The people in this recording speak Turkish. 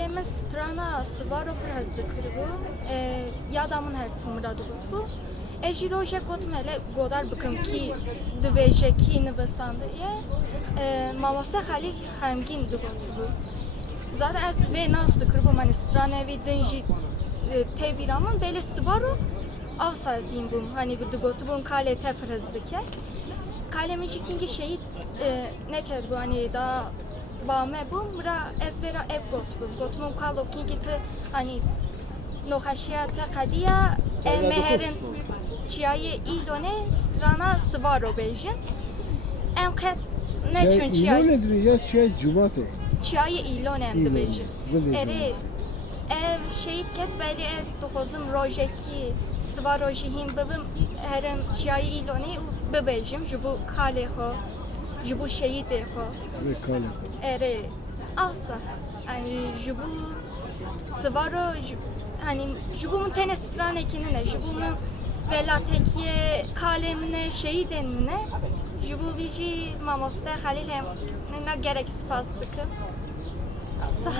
kaleme strana svaro prazdı kırbu. Yadamın her tımradı bu. Ejiroje kotmele godar bıkım ki dveje ki nıvasandı ye. Mamose halik hamgin dıgot bu. Zaten az ve nasıl kırbu mani strana ve dınji teviramın böyle svaro avsazim bu. Hani bu dıgotu bu kale teprazdı ke. Kalemin ikinci şeyi ne kadar bu hani daha bağme bu mra ezbera ev gotmun kalo kinki hani nohaşiyata kadiya meherin çiyayı ilone strana svaro bejin em kat ne çün çiyayı ilone diyor ya şey cumate çiyayı ilone em de bejin eri ev şehit ket beli ez dokozum rojeki svaro jihim bibim herin çiyayı ilone bebejim jubu kale ho jubu şehit ho ve kale. Ere alsa yani jubu svaro hani jubumun tene strane kinine jubumun velatekiye kalemine şeyi denine jubu biji mamoste halilem ne gereksiz fastıkı alsa.